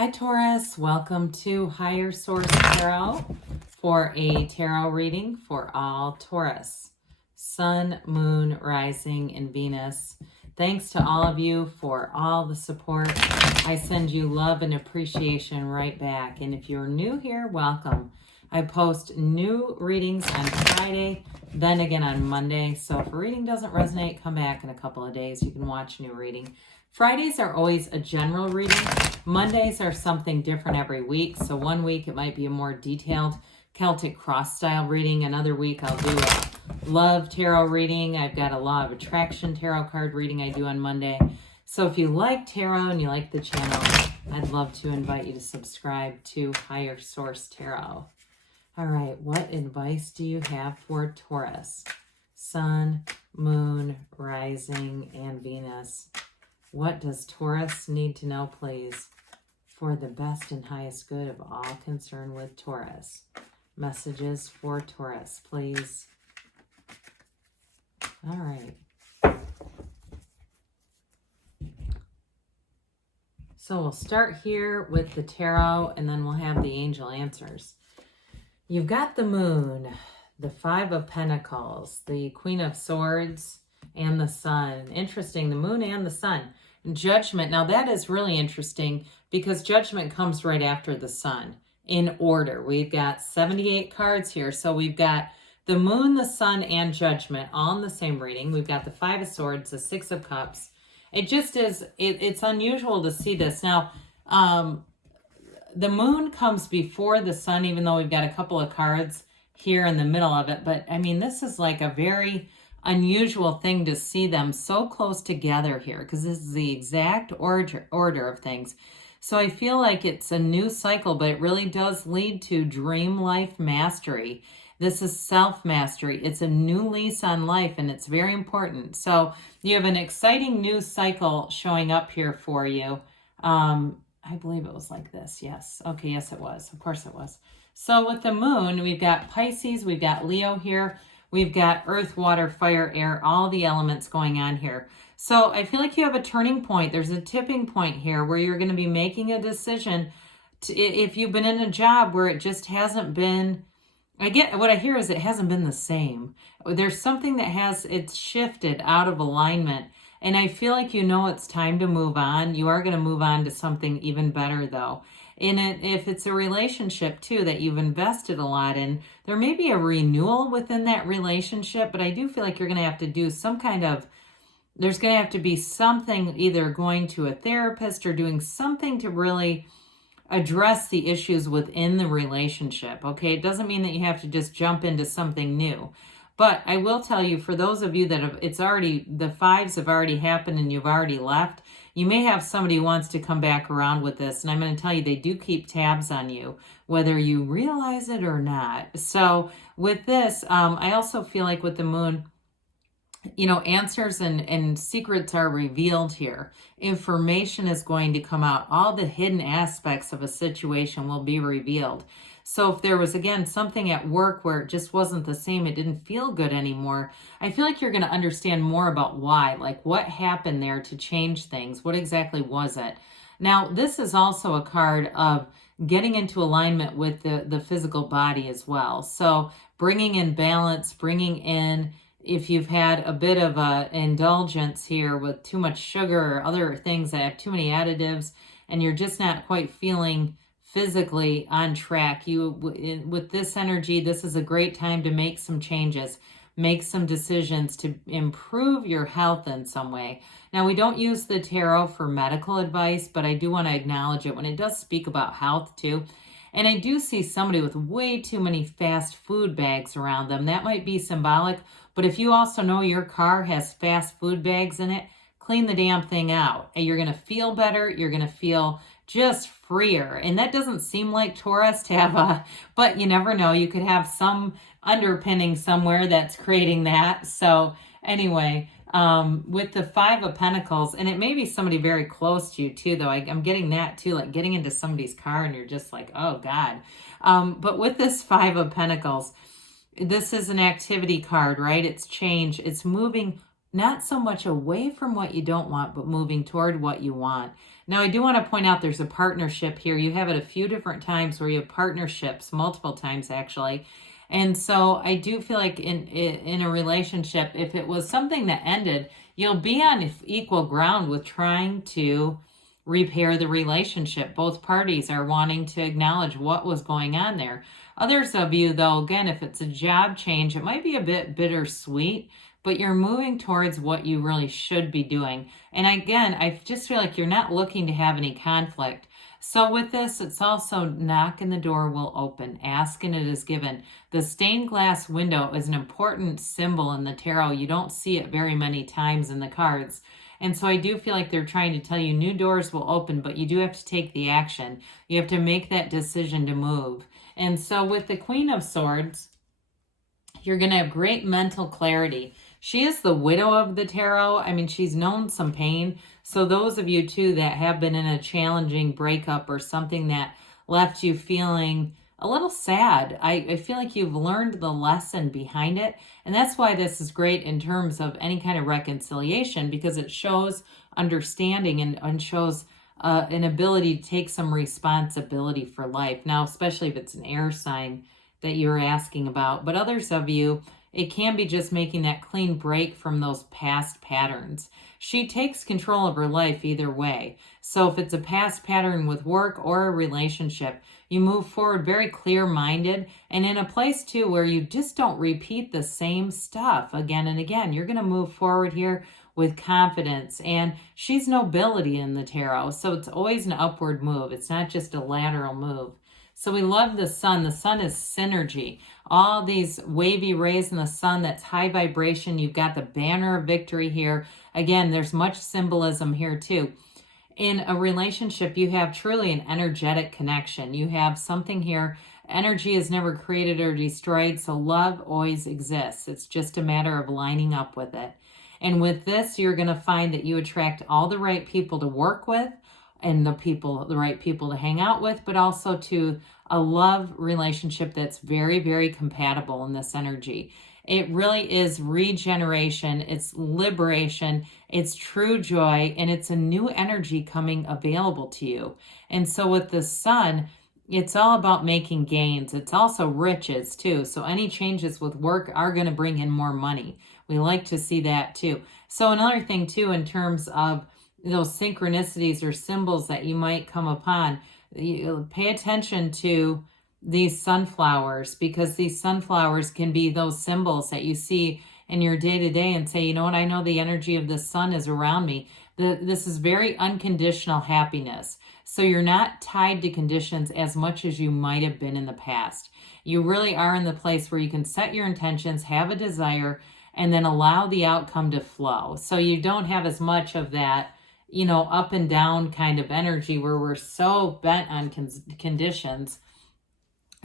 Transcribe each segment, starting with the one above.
Hi Taurus, welcome to Higher Source Tarot for a tarot reading for all Taurus, Sun, Moon, Rising, and Venus. Thanks to all of you for all the support. I send you love and appreciation right back. And if you're new here, welcome. I post new readings on Friday, then again on Monday. So if a reading doesn't resonate, come back in a couple of days. You can watch a new reading. Fridays are always a general reading. Mondays are something different every week. So one week it might be a more detailed Celtic cross style reading. Another week I'll do a love tarot reading. I've got a law of attraction tarot card reading I do on Monday. So if you like tarot and you like the channel, I'd love to invite you to subscribe to Higher Source Tarot. All right, what advice do you have for Taurus? Sun, Moon, Rising, and Venus. What does Taurus need to know, please, for the best and highest good of all concerned with Taurus? Messages for Taurus, please. All right. So we'll start here with the tarot, and then we'll have the angel answers. You've got the Moon, the Five of Pentacles, the Queen of Swords, and the Sun. Interesting, the Moon and the Sun. Judgment. Now that is really interesting because Judgment comes right after the Sun in order. We've got 78 cards here. So we've got the Moon, the Sun, and Judgment all in the same reading. We've got the Five of Swords, the Six of Cups. It just is, it's unusual to see this. Now, the Moon comes before the Sun, even though we've got a couple of cards here in the middle of it. But I mean, this is like a very unusual thing to see them so close together here, because this is the exact order of things. So I feel like it's a new cycle, but it really does lead to dream life mastery. This is self-mastery. It's a new lease on life, and it's very important. So you have an exciting new cycle showing up here for you. I believe it was like this. Yes. Okay. Yes, it was. Of course it was. So with the Moon, we've got Pisces, we've got Leo here. We've got earth, water, fire, air, all the elements going on here. So I feel like you have a turning point. There's a tipping point here where you're going to be making a decision. If you've been in a job where it just hasn't been, what I hear is it hasn't been the same. There's something that it's shifted out of alignment. And I feel like you know it's time to move on. You are going to move on to something even better though. If it's a relationship too that you've invested a lot in, there may be a renewal within that relationship, but I do feel like you're going to have to do some kind of, there's going to have to be something, either going to a therapist or doing something to really address the issues within the relationship. Okay, it doesn't mean that you have to just jump into something new. But I will tell you, for those of you that the fives have already happened and you've already left, you may have somebody who wants to come back around with this. And I'm going to tell you, they do keep tabs on you, whether you realize it or not. So with this, I also feel like with the Moon, you know, answers and secrets are revealed here. Information is going to come out. All the hidden aspects of a situation will be revealed. So if there was, again, something at work where it just wasn't the same, it didn't feel good anymore, I feel like you're going to understand more about why, like what happened there to change things. What exactly was it? Now, this is also a card of getting into alignment with the physical body as well. So bringing in balance, bringing in, if you've had a bit of a indulgence here with too much sugar or other things that have too many additives, and you're just not quite feeling physically on track, with this energy, this is a great time to make some changes, make some decisions to improve your health in some way. Now, we don't use the tarot for medical advice, but I do want to acknowledge it when it does speak about health too. And I do see somebody with way too many fast food bags around them. That might be symbolic, but if you also know your car has fast food bags in it, clean the damn thing out. And you're going to feel better. You're going to feel just freer. And that doesn't seem like Taurus to have but you never know. You could have some underpinning somewhere that's creating that. So anyway, with the Five of Pentacles, and it may be somebody very close to you too, though. I'm getting that too, like getting into somebody's car and you're just like, oh God. But with this Five of Pentacles, this is an activity card, right? It's change. It's moving not so much away from what you don't want, but moving toward what you want. Now, I do want to point out there's a partnership here. You have it a few different times where you have partnerships, multiple times actually. And so I do feel like in a relationship, if it was something that ended, you'll be on equal ground with trying to repair the relationship. Both parties are wanting to acknowledge what was going on there. Others of you, though, again, if it's a job change, it might be a bit bittersweet, but you're moving towards what you really should be doing. And again, I just feel like you're not looking to have any conflict. So with this, it's also knock and the door will open. Ask and it is given. The stained glass window is an important symbol in the tarot. You don't see it very many times in the cards. And so I do feel like they're trying to tell you new doors will open, but you do have to take the action. You have to make that decision to move. And so with the Queen of Swords, you're going to have great mental clarity. She is the widow of the tarot. I mean, she's known some pain. So those of you, too, that have been in a challenging breakup or something that left you feeling a little sad, I feel like you've learned the lesson behind it. And that's why this is great in terms of any kind of reconciliation, because it shows understanding and shows an ability to take some responsibility for life. Now, especially if it's an air sign that you're asking about. But others of you, it can be just making that clean break from those past patterns. She takes control of her life either way. So if it's a past pattern with work or a relationship, you move forward very clear-minded and in a place too where you just don't repeat the same stuff again and again. You're going to move forward here with confidence, and she's nobility in the tarot. So it's always an upward move. It's not just a lateral move. So we love the sun. The sun is synergy. All these wavy rays in the sun, that's high vibration. You've got the banner of victory here. Again, there's much symbolism here too. In a relationship, you have truly an energetic connection. You have something here. Energy is never created or destroyed, so love always exists. It's just a matter of lining up with it. And with this, you're going to find that you attract all the right people to work with, and the right people to hang out with, but also to a love relationship that's very, very compatible in this energy. It really is regeneration, it's liberation, it's true joy, and it's a new energy coming available to you. And so with the sun, it's all about making gains. It's also riches too. So any changes with work are going to bring in more money. We like to see that too. So another thing too, in terms of those synchronicities or symbols that you might come upon, you pay attention to these sunflowers, because these sunflowers can be those symbols that you see in your day-to-day and say, you know what, I know the energy of the sun is around me. This is very unconditional happiness. So you're not tied to conditions as much as you might have been in the past. You really are in the place where you can set your intentions, have a desire, and then allow the outcome to flow. So you don't have as much of that, you know, up and down kind of energy where we're so bent on conditions.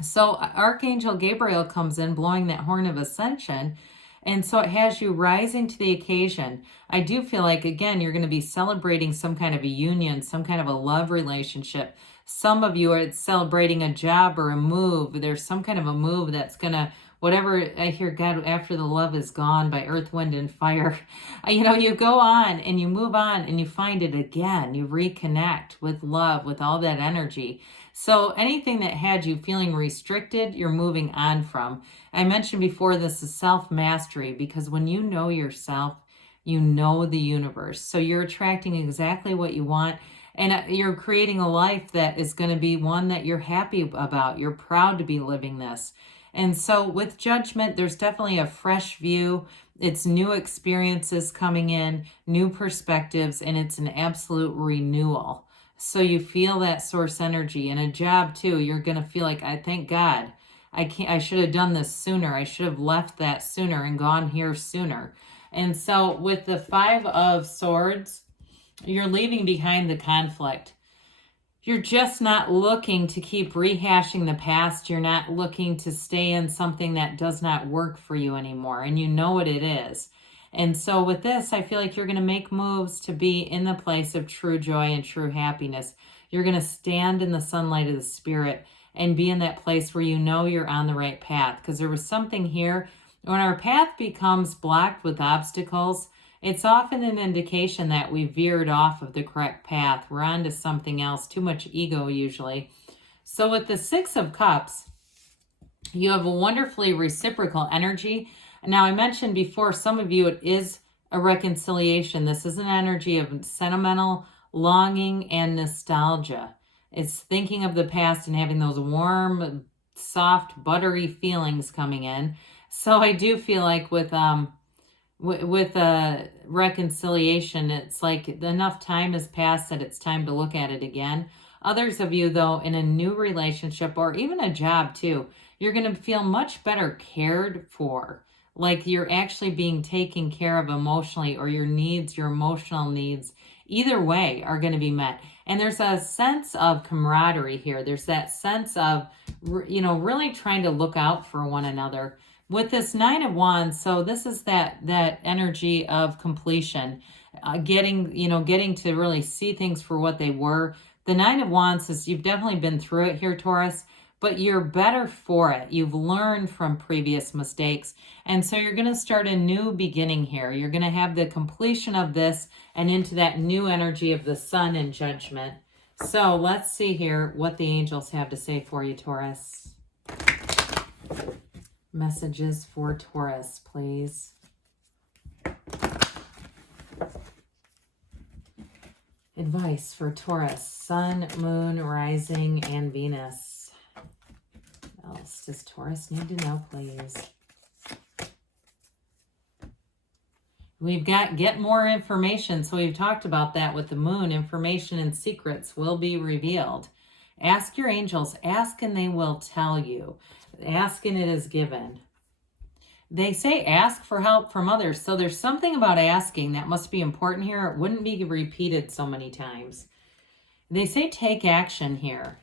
So Archangel Gabriel comes in blowing that horn of ascension. And so it has you rising to the occasion. I do feel like, again, you're going to be celebrating some kind of a union, some kind of a love relationship. Some of you are celebrating a job or a move. There's some kind of a move that's going to, whatever, I hear God, after the love is gone by Earth, Wind, and Fire. You know, you go on and you move on and you find it again. You reconnect with love, with all that energy. So anything that had you feeling restricted, you're moving on from. I mentioned before, this is self-mastery, because when you know yourself, you know the universe. So you're attracting exactly what you want, and you're creating a life that is going to be one that you're happy about. You're proud to be living this. And so with Judgment, there's definitely a fresh view. It's new experiences coming in, new perspectives, and it's an absolute renewal. So you feel that source energy. In a job too, you're going to feel like, I thank God. I should have done this sooner. I should have left that sooner and gone here sooner. And so with the Five of Swords, you're leaving behind the conflict. You're just not looking to keep rehashing the past. You're not looking to stay in something that does not work for you anymore, and you know what it is. And so with this, I feel like you're going to make moves to be in the place of true joy and true happiness. You're going to stand in the sunlight of the Spirit and be in that place where you know you're on the right path. Because there was something here, when our path becomes blocked with obstacles, it's often an indication that we veered off of the correct path. We're on to something else, too much ego usually. So with the Six of Cups, you have a wonderfully reciprocal energy. Now, I mentioned before, some of you, it is a reconciliation. This is an energy of sentimental longing and nostalgia. It's thinking of the past and having those warm, soft, buttery feelings coming in. So I do feel like with a reconciliation, it's like enough time has passed that it's time to look at it again. Others of you, though, in a new relationship or even a job too, you're going to feel much better cared for. Like you're actually being taken care of emotionally, or your needs, your emotional needs, either way are going to be met. And there's a sense of camaraderie here. There's that sense of, really trying to look out for one another. With this Nine of Wands, so this is that energy of completion, getting to really see things for what they were. The Nine of Wands is, you've definitely been through it here, Taurus, but you're better for it. You've learned from previous mistakes. And so you're going to start a new beginning here. You're going to have the completion of this and into that new energy of the Sun and Judgment. So let's see here what the angels have to say for you, Taurus. Messages for Taurus, please. Advice for Taurus, Sun, Moon, Rising, and Venus. What else does Taurus need to know, please? We've got get more information. So we've talked about that with the Moon. Information and secrets will be revealed. Ask your angels. Ask and they will tell you. Ask and it is given. They say ask for help from others. So there's something about asking that must be important here. It wouldn't be repeated so many times. They say take action here.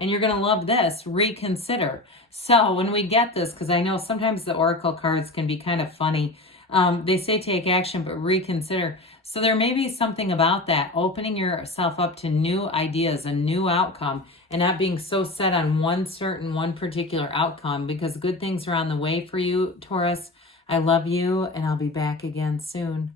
And you're going to love this, reconsider. So when we get this, because I know sometimes the oracle cards can be kind of funny. They say take action, but reconsider. So there may be something about that, opening yourself up to new ideas, a new outcome, and not being so set on one particular outcome, because good things are on the way for you, Taurus. I love you, and I'll be back again soon.